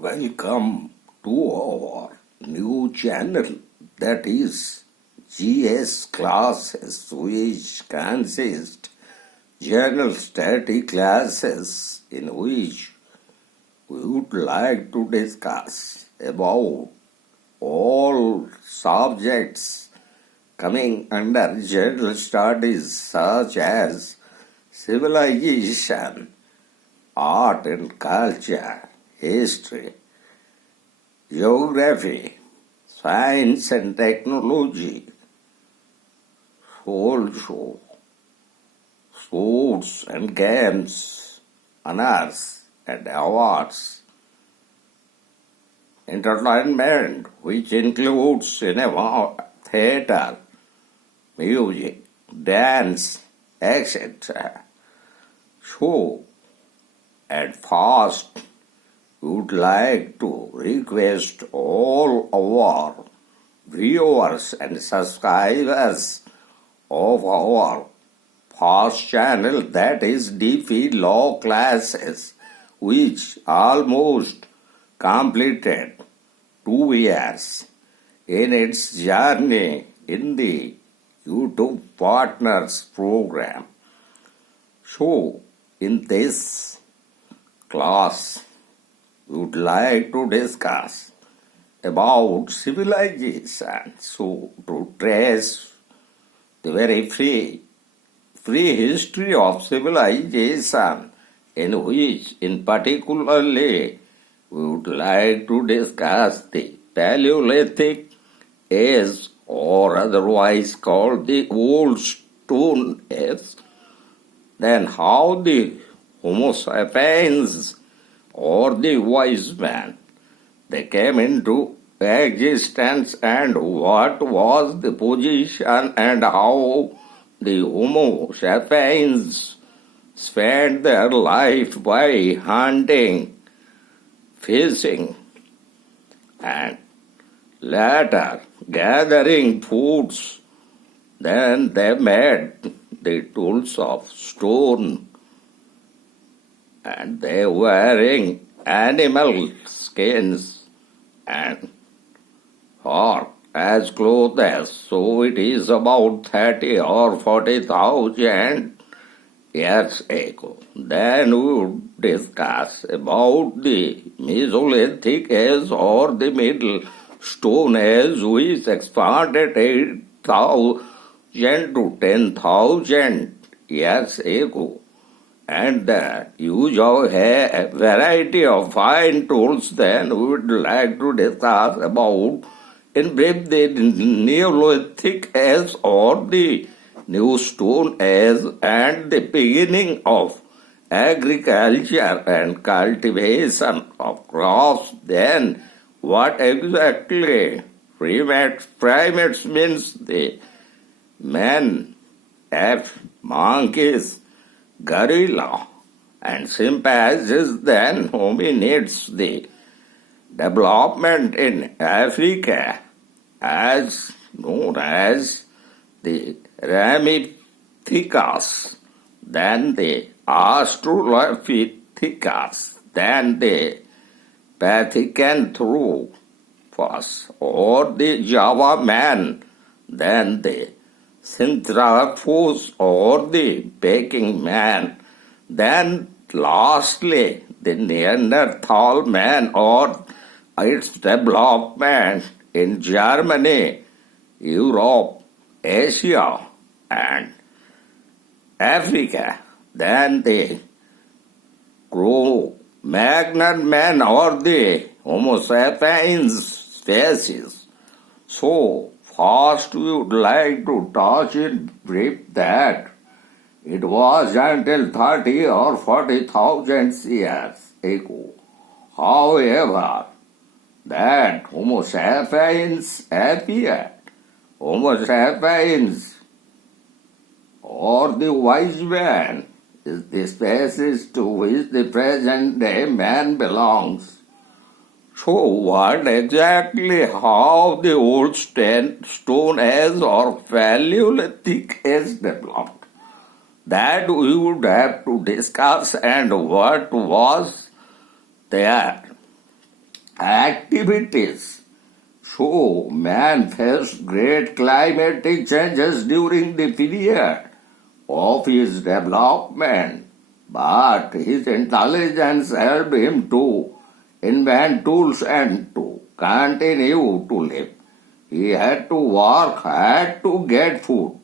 Welcome to our new channel, that is GS classes, which consist general study classes in which we would like to discuss about all subjects coming under general studies such as civilization, art and culture, history, geography, science and technology, also sports and games, honors and awards, entertainment, which includes cinema, theatre, music, dance, etc. So, at first, we would like to request all our viewers and subscribers of our first channel, that is DP Law Classes, which almost completed 2 years in its journey in the YouTube Partners program. So, in this class, we would like to discuss about civilization. So, to trace the very free history of civilization, in which in particularly we would like to discuss the Paleolithic Age, or otherwise called the Old Stone Age, then how the Homo sapiens or the wise man, they came into existence, and what was the position and how the Homo sapiens spent their life by hunting, fishing, and later gathering foods. Then they made the tools of stone, and they wearing animal skins and fur as clothes. So it is about 30 or 40,000 years ago. Then we would discuss about the Mesolithic Age or the Middle Stone Age, which expanded 8,000 to 10,000 years ago, and the use of a variety of fine tools. Then we would like to discuss about, in brief, the Neolithic Age or the New Stone Age and the beginning of agriculture and cultivation of crops. Then what exactly primates means: the men, apes, monkeys, gorilla, and chimpanzees. Then hominids, the development in Africa as known as the Ramipithecus, then the Australopithecus, then the Pithecanthropus or the Java man, then the Synthropus or the Peking man, then lastly the Neanderthal man or its development in Germany, Europe, Asia, and Africa. Then the Cro-Magnon man or the Homo sapiens species. So, first we would like to touch in brief that it was until 30 or 40,000 years ago, however, that Homo sapiens appeared. Homo sapiens, or the wise man, is the species to which the present day man belongs. So what exactly how the old stone age or Paleolithic age developed? That we would have to discuss, and what was there. activities show man faced great climatic changes during the period of his development, but his intelligence helped him to invent tools and to continue to live. He had to work hard to get food.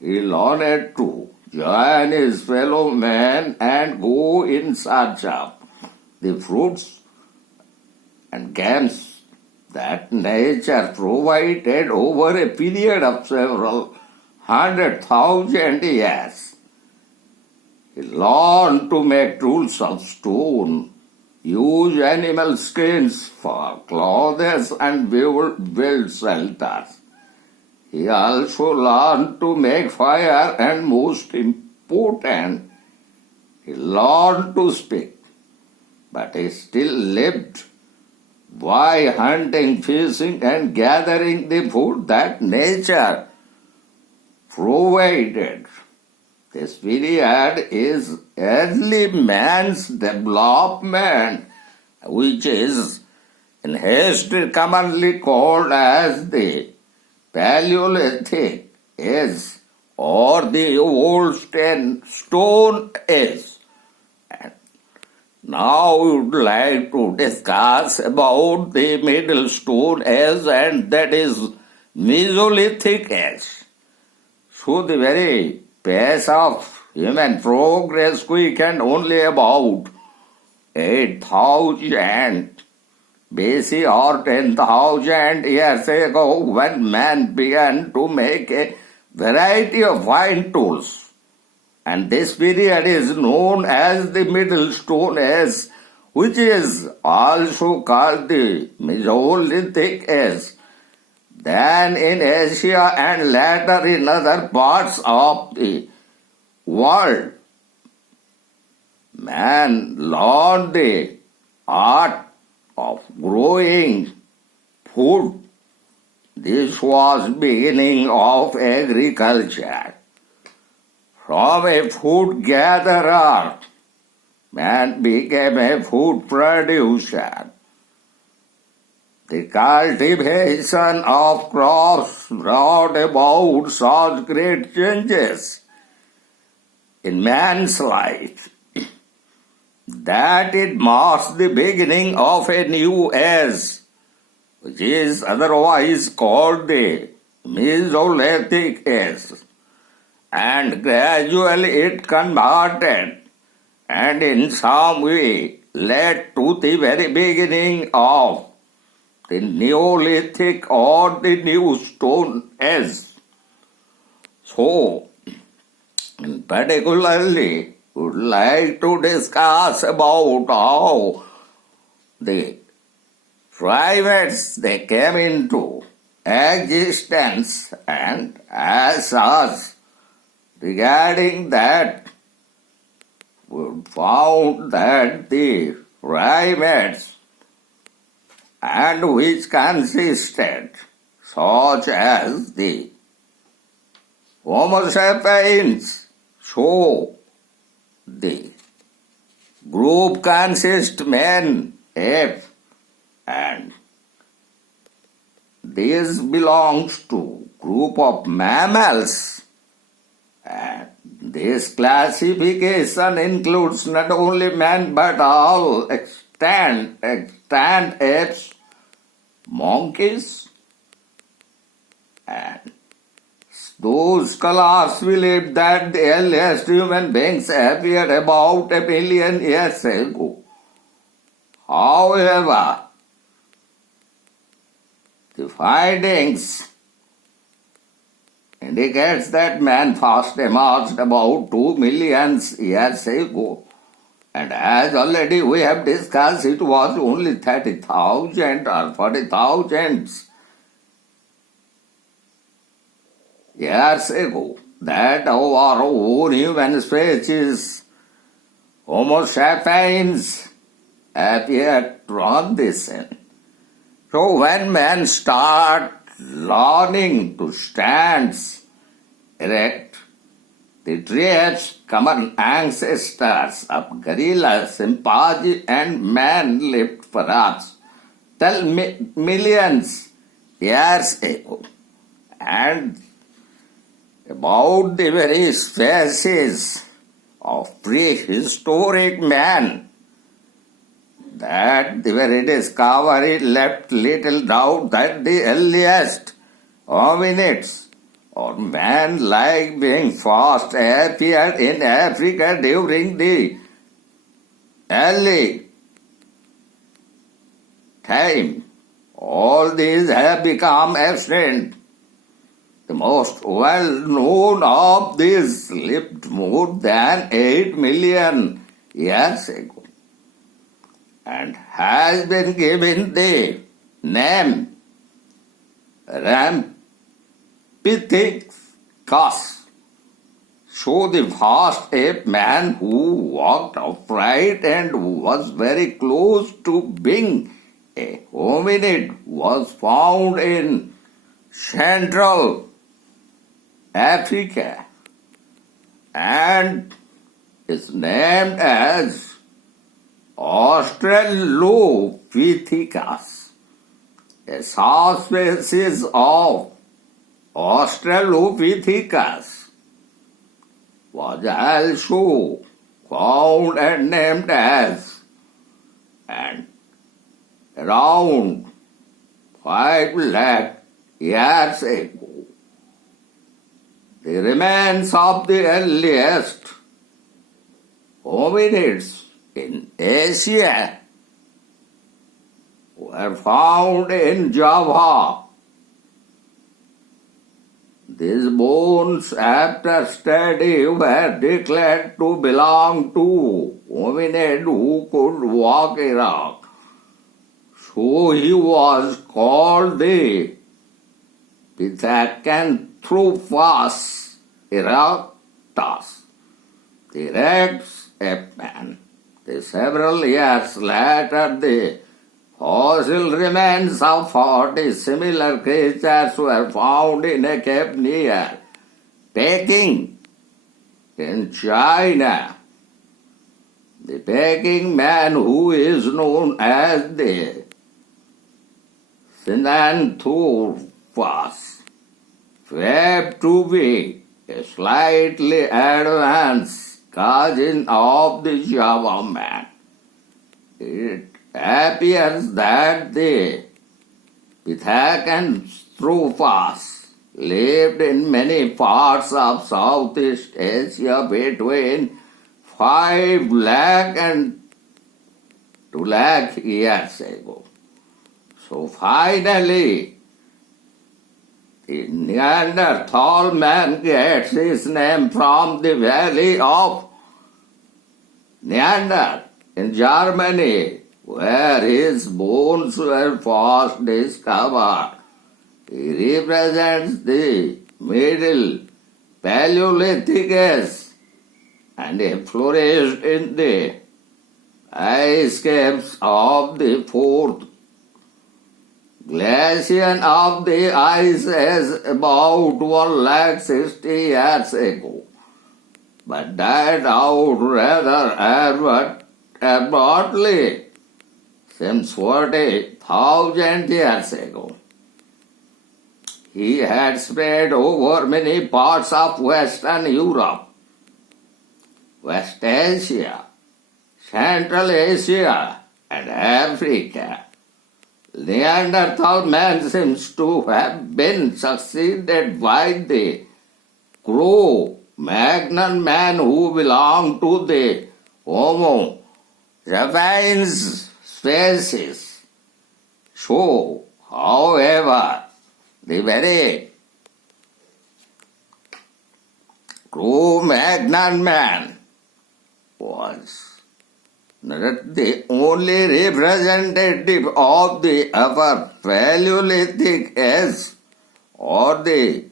He learned to join his fellow men and go in search of the fruits and games that nature provided over a period of several 100,000 years. He learned to make tools of stone, use animal skins for clothes and build shelters. He also learned to make fire and, most important, he learned to speak. But he still lived by hunting, fishing, and gathering the food that nature provided. This period is early man's development, which is in history commonly called as the Paleolithic Age or the Old Stone Age. And now we would like to discuss about the Middle Stone Age, and that is Mesolithic Age. So the very pace of human progress quickened only about 8,000 BC or 10,000 years ago, when man began to make a variety of fine tools. And this period is known as the Middle Stone Age, which is also called the Mesolithic Age. Then in Asia and later in other parts of the world, man learned the art of growing food. This was beginning of agriculture. From a food gatherer, man became a food producer. The cultivation of crops brought about such great changes in man's life that it marks the beginning of a new age, which is otherwise called the Mesolithic Age. And gradually it converted and in some way led to the very beginning of the Neolithic or the New Stone Age. So, particularly, would like to discuss about how the primates they came into existence, and as such, regarding that, we found that the primates, and which consisted such as the Homo sapiens, so the group consists men, apes, and this belongs to group of mammals. And this classification includes not only man but all extant apes, monkeys, and those scholars believe that the earliest human beings appeared about 1 million years ago. However, the findings indicates that man first emerged about 2 million years ago. And as already we have discussed, it was only 30,000 or 40,000 years ago that our own human species, Homo sapiens, appeared on this scene. So when man start learning to stand erect, the tribes, common ancestors of gorillas, chimpanzees, and man lived perhaps millions years ago. And about the very species of prehistoric man, that the very discovery left little doubt that the earliest hominids or man-like beings first appeared in Africa during the early time. All these have become extinct. The most well-known of these lived more than 8 million years ago and has been given the name Rampithecus. So the first ape man who walked upright and was very close to being a hominid was found in Central Africa and is named as Australopithecus. A subspecies of Australopithecus was also found and named as, and around 5 lakh years ago, the remains of the earliest hominids in Asia were found in Java. These bones, after study, were declared to belong to hominid who could walk around. So he was called the Pithecanthropus erectus, the Rex ape man. Several years later, the fossil remains of 40 similar creatures were found in a cave near Peking in China. The Peking man, who is known as the Sinanthropus, proved to be a slightly advanced cousin of the Java man. It appears that the Pithecanthropus lived in many parts of Southeast Asia between 5 lakh and 2 lakh years ago. So finally, the Neanderthal man gets his name from the valley of Neander in Germany, where his bones were first discovered. He represents the Middle Paleolithic Age and he flourished in the ice caps of the fourth glaciation of the ice age about 160 years ago, but died out rather abruptly since 40,000 years ago. He had spread over many parts of Western Europe, West Asia, Central Asia, and Africa. Neanderthal man seems to have been succeeded by the Cro-Magnon man who belonged to the Homo sapiens species. So, however, the very Cro-Magnon man was not the only representative of the upper Paleolithic Age or the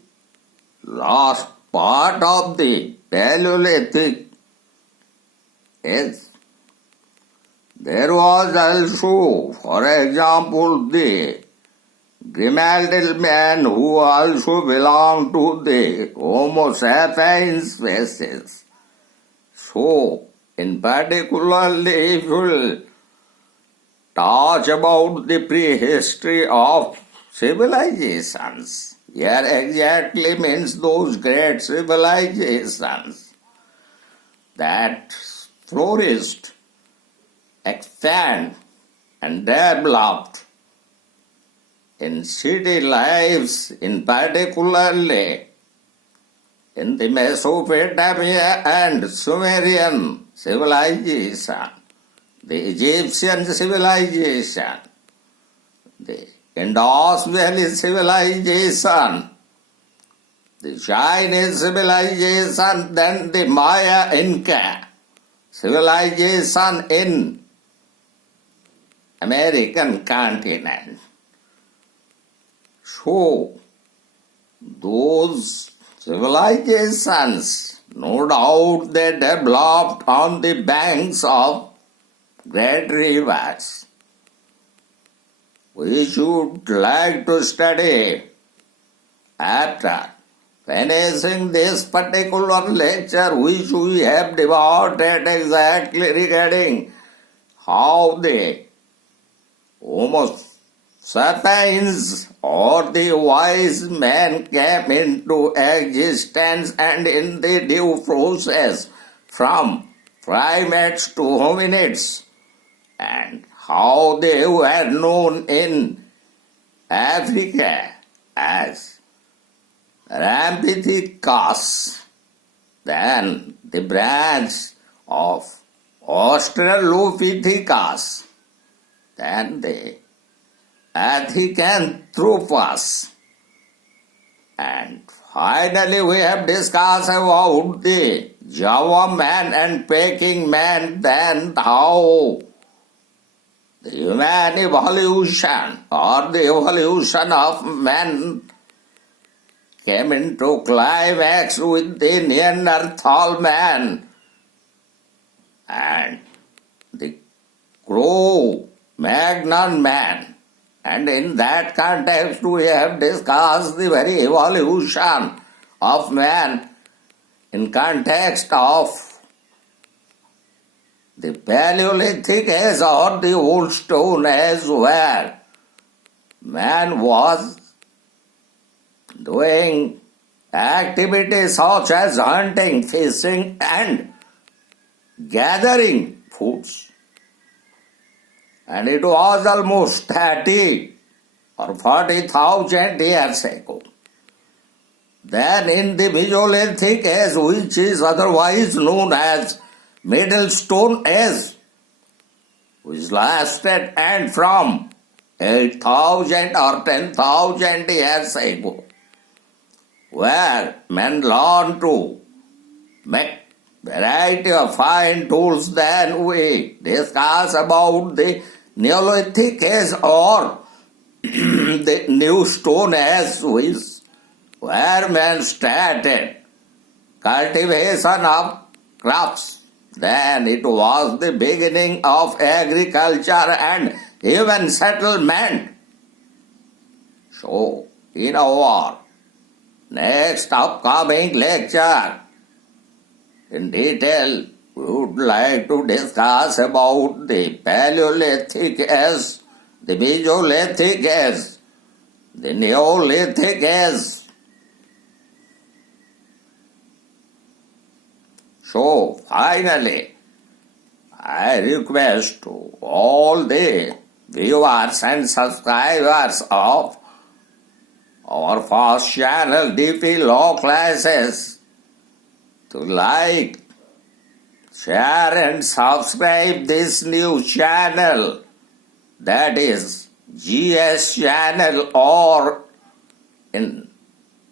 last part of the Paleolithic Age. There was also, for example, the Grimaldi man who also belonged to the Homo sapiens species. So, in particular, if you talk about the prehistory of civilizations. Here exactly means those great civilizations that flourished, expand, and developed in city lives, in particularly in the Mesopotamia and Sumerian civilization, the Egyptian civilization, the Indus Valley civilization, the Chinese civilization, then the Maya Inca civilization in American continent. So, those civilizations, no doubt they developed on the banks of great rivers. We should like to study after finishing this particular lecture, which we have devoted exactly regarding how the Homo sapiens or the wise man came into existence and in the due process from primates to hominids, and how they were known in Africa as Rampithecus, then the branch of Australopithecus, then the Pithecanthropus, and finally we have discussed about the Java man and Peking man, then how the human evolution or the evolution of man came into climax with the Neanderthal man and the Cro-Magnon man. And in that context, we have discussed the very evolution of man in context of the Paleolithic Age or the Old Stone Age, where man was doing activities such as hunting, fishing, and gathering foods. And it was almost 30 or 40,000 years ago. Then in the Mesolithic Age, which is otherwise known as Middle Stone Age, which lasted and from 8,000 or 10,000 years ago, where men learned to make variety of fine tools. Then we discuss about the Neolithic Age or the New Stone Age, where men started cultivation of crops. Then it was the beginning of agriculture and even settlement. So, in our next upcoming lecture, in detail, we would like to discuss about the Paleolithic Age, the Mesolithic Age, the Neolithic Age. So, finally, I request to all the viewers and subscribers of our first channel, DP Law Classes, to like, share and subscribe this new channel, that is GS channel, or in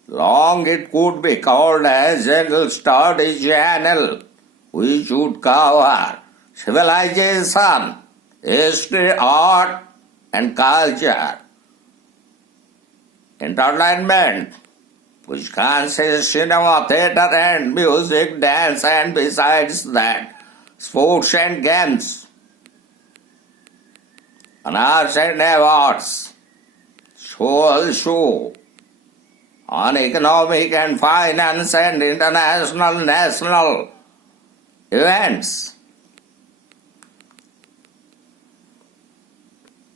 long it could be called as General Study channel. We should cover civilization, history, art and culture, entertainment, which consists cinema, theatre and music, dance, and besides that, sports and games, honors and awards, also on economic and finance and international national events.